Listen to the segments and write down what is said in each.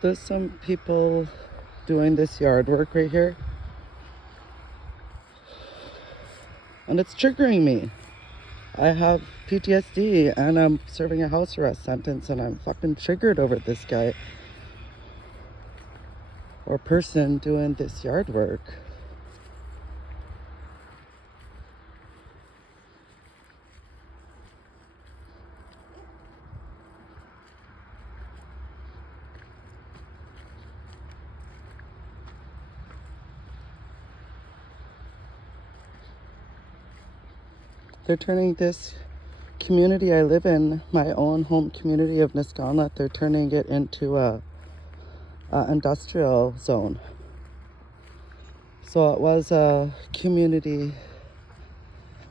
There's some people doing this yard work right here. And it's triggering me. I have PTSD and I'm serving a house arrest sentence and I'm fucking triggered over this guy or person doing this yard work. They're turning this community I live in, my own home community of Niskanet, they're turning it into a industrial zone. So it was a community,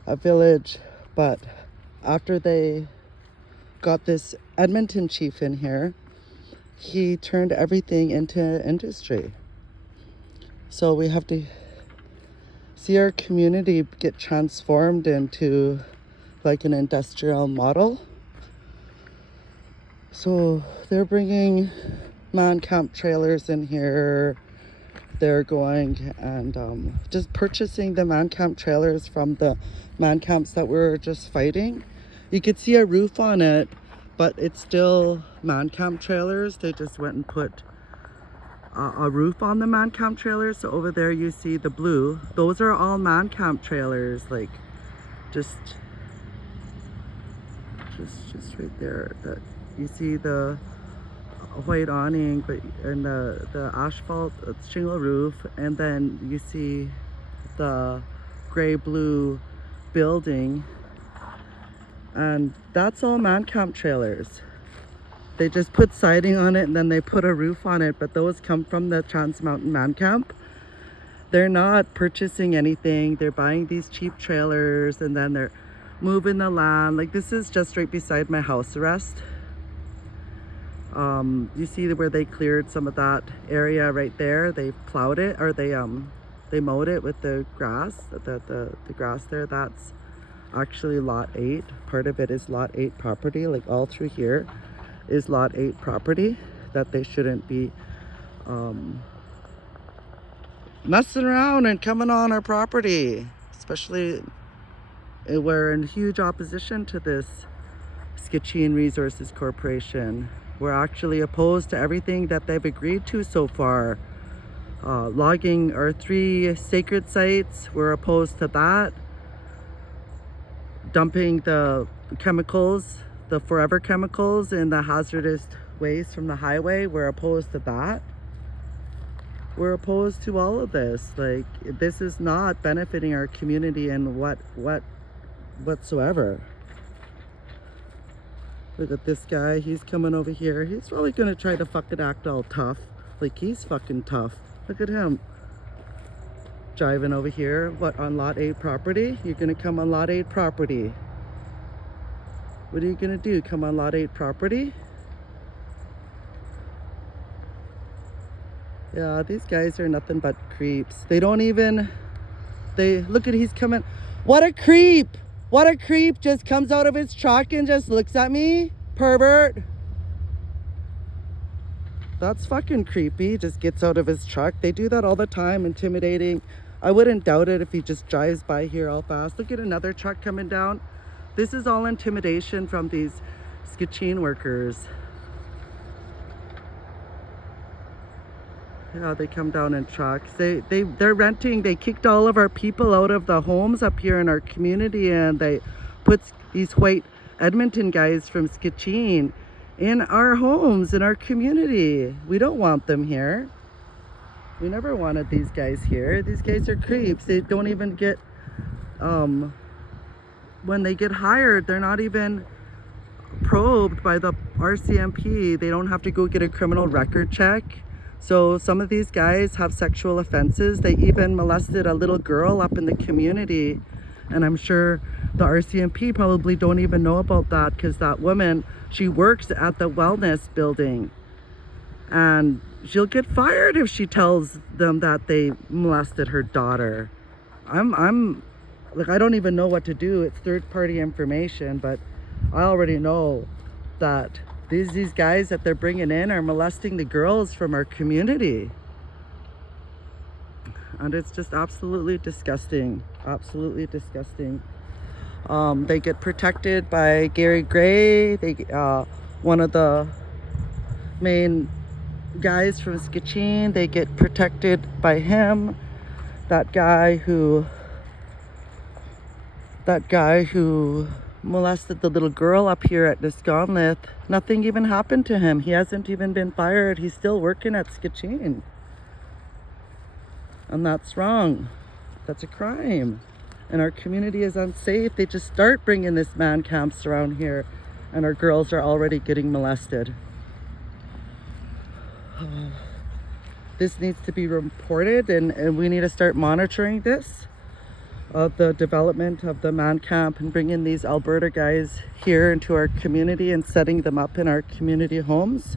a village, but after they got this Edmonton chief in here, he turned everything into industry. So we have to see our community get transformed into like an industrial model. So they're bringing man camp trailers in here. They're going and just purchasing the man camp trailers from the man camps that were just fighting. You could see a roof on it, but it's still man camp trailers. They just went and put a roof on the man camp trailers. So over there you see the blue. Those are all man camp trailers, like just right there. That you see the white awning, but and the asphalt shingle roof, and then you see the gray blue building, and that's all man camp trailers. They just put siding on it and then they put a roof on it, but those come from the Trans Mountain Man Camp. They're not purchasing anything. They're buying these cheap trailers and then they're moving the land. Like this is just right beside my house arrest. You see where they cleared some of that area right there. They plowed it, or they mowed it with the grass. The grass there, that's actually lot 8. Part of it is lot 8 property. Like all through here is lot 8 property that they shouldn't be messing around and coming on our property. Especially we're in huge opposition to this Skitchine Resources Corporation. We're actually opposed to everything that they've agreed to so far. Logging our 3 sacred sites, we're opposed to that. Dumping the chemicals, the forever chemicals in the hazardous waste from the highway, we're opposed to that. We're opposed to all of this. Like, this is not benefiting our community in whatsoever. Look at this guy, he's coming over here. He's probably gonna try to fucking act all tough. Like he's fucking tough. Look at him. Driving over here, what, on lot 8 property? You're gonna come on lot 8 property. What are you gonna do? Come on lot 8 property? Yeah, these guys are nothing but creeps. They don't even, look at, he's coming. What a creep! What a creep just comes out of his truck and just looks at me. Pervert. That's fucking creepy. Just gets out of his truck. They do that all the time, intimidating. I wouldn't doubt it if he just drives by here all fast. Look at another truck coming down. This is all intimidation from these Skitchine workers. Yeah, they come down in trucks. They're renting. They kicked all of our people out of the homes up here in our community, and they put these white Edmonton guys from Skitchine in our homes, in our community. We don't want them here. We never wanted these guys here. These guys are creeps. They don't even get, when they get hired, they're not even probed by the RCMP. They don't have to go get a criminal record check. So some of these guys have sexual offenses. They even molested a little girl up in the community. And I'm sure the RCMP probably don't even know about that, because that woman, she works at the wellness building. And she'll get fired if she tells them that they molested her daughter. I'm like, I don't even know what to do. It's third-party information, but I already know that These guys that they're bringing in are molesting the girls from our community. And it's just absolutely disgusting. Absolutely disgusting. They get protected by Gary Gray. One of the main guys from Skacheen. They get protected by him. That guy who molested the little girl up here at Nisconlith. Nothing even happened to him. He hasn't even been fired. He's still working at Skacheen. And that's wrong. That's a crime. And our community is unsafe. They just start bringing this man camps around here, and our girls are already getting molested. This needs to be reported, and we need to start monitoring this, the development of the man camp, and bringing these Alberta guys here into our community and setting them up in our community homes.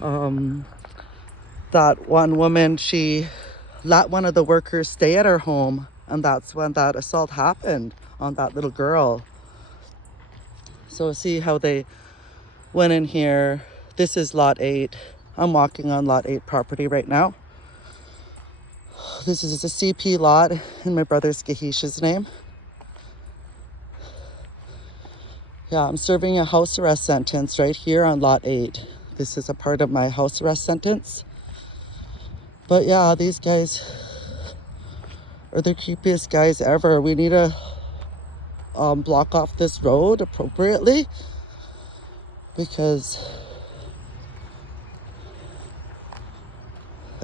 That one woman, she let one of the workers stay at her home, and that's when that assault happened on that little girl. So see how they went in here. This is lot 8. I'm walking on lot 8 property right now. This is a CP lot in my brother Skahish's name. Yeah, I'm serving a house arrest sentence right here on lot 8. This is a part of my house arrest sentence. But yeah, these guys are the creepiest guys ever. We need to block off this road appropriately, because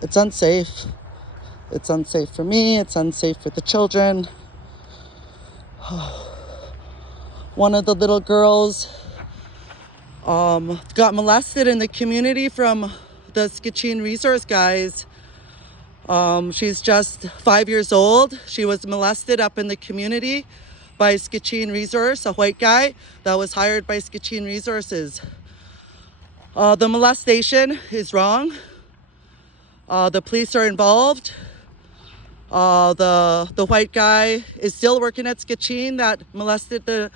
it's unsafe. It's unsafe for me. It's unsafe for the children. One of the little girls got molested in the community from the Skacheen Resource guys. She's just 5 years old. She was molested up in the community by Skacheen Resource, a white guy that was hired by Skacheen Resources. The molestation is wrong. The police are involved. The white guy is still working at Skacheen that molested the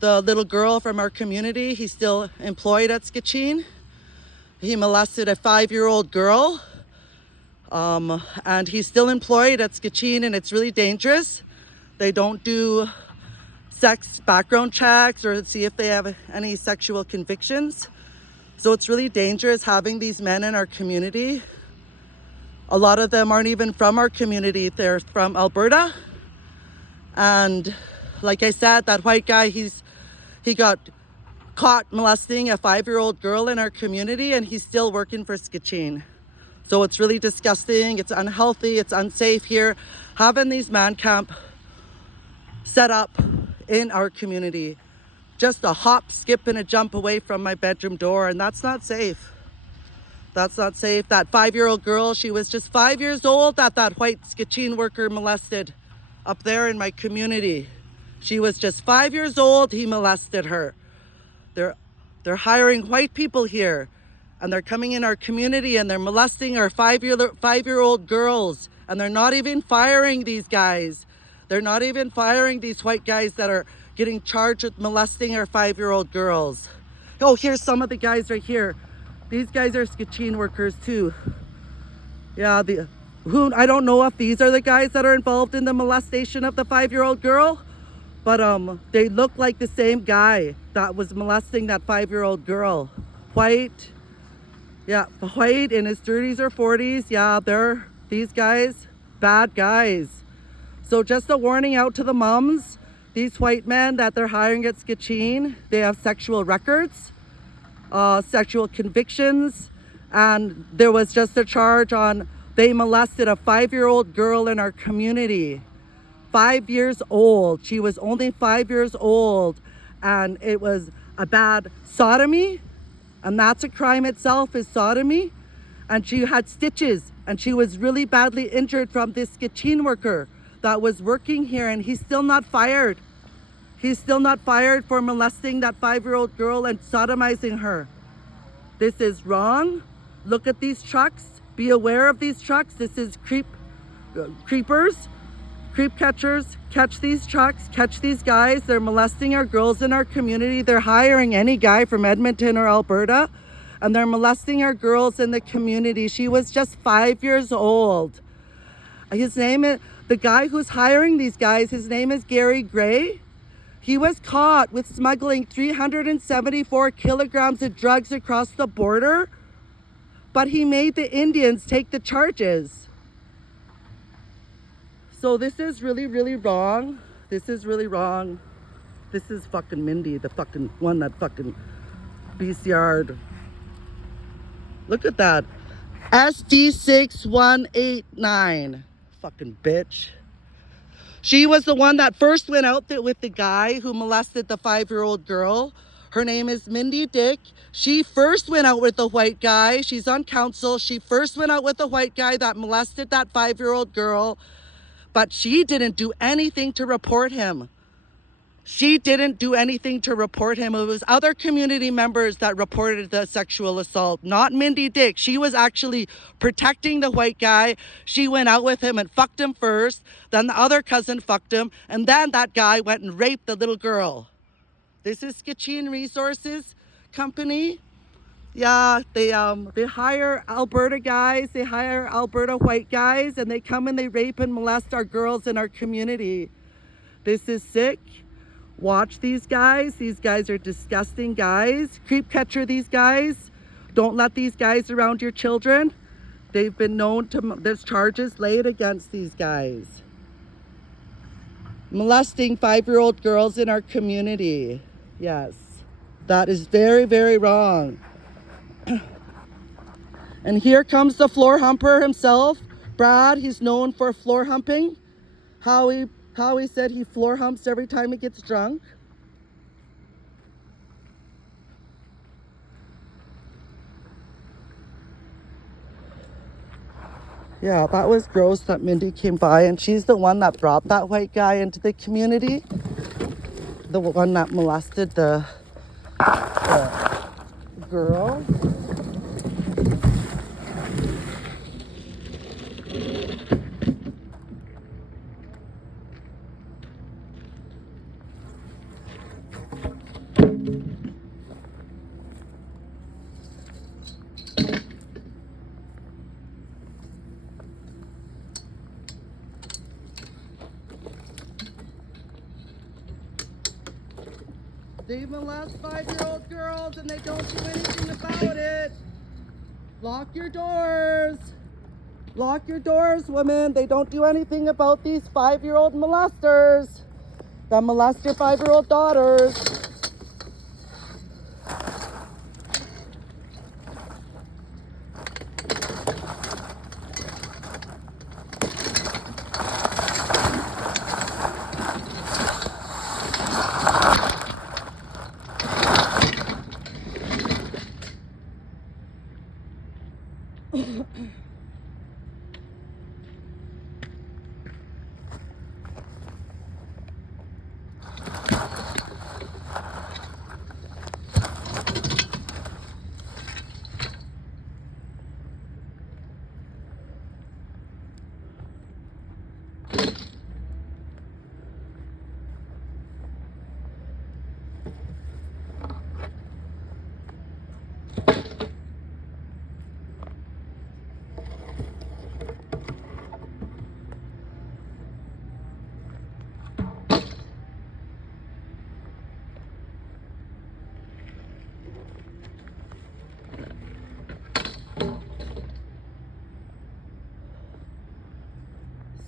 little girl from our community. He's still employed at Skacheen. He molested a 5-year-old girl. And he's still employed at Skacheen, and it's really dangerous. They don't do sex background checks or see if they have any sexual convictions. So it's really dangerous having these men in our community. A lot of them aren't even from our community. They're from Alberta. And like I said, that white guy, he got caught molesting a 5-year-old girl in our community, and he's still working for Skacheen. So it's really disgusting. It's unhealthy. It's unsafe here. Having these man camp set up in our community, just a hop, skip, and a jump away from my bedroom door, and that's not safe. That's not safe. That 5-year-old girl, she was just 5 years old that white Skacheen worker molested up there in my community. She was just 5 years old. He molested her. They're hiring white people here, and they're coming in our community and they're molesting our 5-year-old girls, and they're not even firing these guys. They're not even firing these white guys that are getting charged with molesting our 5-year-old girls. Oh, here's some of the guys right here. These guys are Skacheen workers too. Yeah, I don't know if these are the guys that are involved in the molestation of the 5-year-old girl, but they look like the same guy that was molesting that 5-year-old girl. White. Yeah, white, in his 30s or 40s. Yeah, these guys, bad guys. So just a warning out to the moms. These white men that they're hiring at Skacheen, they have sexual records, sexual convictions, and there was just a charge on they molested a 5-year-old girl in our community. 5 years old. She was only 5 years old, and it was a bad sodomy. And that's a crime itself, is sodomy. And she had stitches, and she was really badly injured from this Skacheen worker that was working here, and he's still not fired. He's still not fired for molesting that 5-year-old girl and sodomizing her. This is wrong. Look at these trucks. Be aware of these trucks. This is creepers. Creep catchers, catch these trucks, catch these guys. They're molesting our girls in our community. They're hiring any guy from Edmonton or Alberta, and they're molesting our girls in the community. She was just 5 years old. His name is, the guy who's hiring these guys, his name is Gary Gray. He was caught with smuggling 374 kilograms of drugs across the border, but he made the Indians take the charges. So this is really, really wrong. This is really wrong. This is fucking Mindy, the fucking one that fucking BCR'd. Look at that. SD6189. Fucking bitch. She was the one that first went out there with the guy who molested the 5-year-old girl. Her name is Mindy Dick. She first went out with the white guy. She's on council. She first went out with the white guy that molested that 5-year-old girl, but she didn't do anything to report him. She didn't do anything to report him. It was other community members that reported the sexual assault, not Mindy Dick. She was actually protecting the white guy. She went out with him and fucked him first. Then the other cousin fucked him. And then that guy went and raped the little girl. This is Skitchine Resources Company. Yeah, they hire Alberta guys. They hire Alberta white guys. And they come and they rape and molest our girls in our community. This is sick. Watch these guys. These guys are disgusting guys. Creep catcher these guys. Don't let these guys around your children. They've been known to, there's charges laid against these guys. Molesting 5-year-old girls in our community. Yes, that is very, very wrong. And here comes the floor humper himself, Brad. He's known for floor humping. Howie said he floor humps every time he gets drunk. Yeah, that was gross that Mindy came by, and she's the one that brought that white guy into the community. The one that molested the girl. They molest 5-year-old girls and they don't do anything about it. Lock your doors. Lock your doors, women. They don't do anything about these 5-year-old molesters that molest your 5-year-old daughters.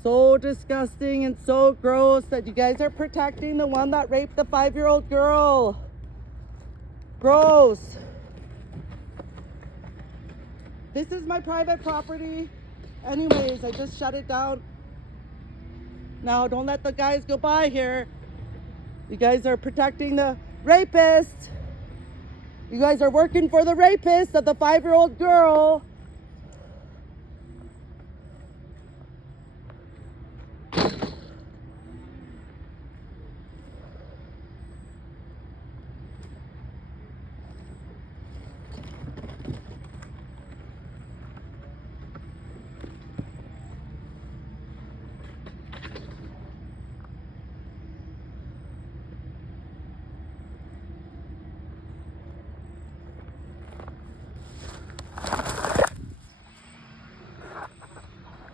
So disgusting and so gross that you guys are protecting the one that raped the 5-year-old girl. Gross. This is my private property. Anyways, I just shut it down. Now, don't let the guys go by here. You guys are protecting the rapist. You guys are working for the rapist of the 5-year-old girl.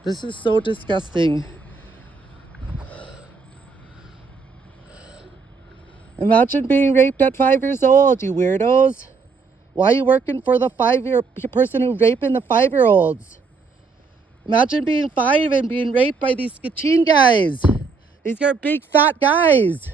This is so disgusting. Imagine being raped at 5 years old, you weirdos. Why are you working for the person who raping the 5-year-olds? Imagine being 5 and being raped by these Skachin guys. These are big fat guys.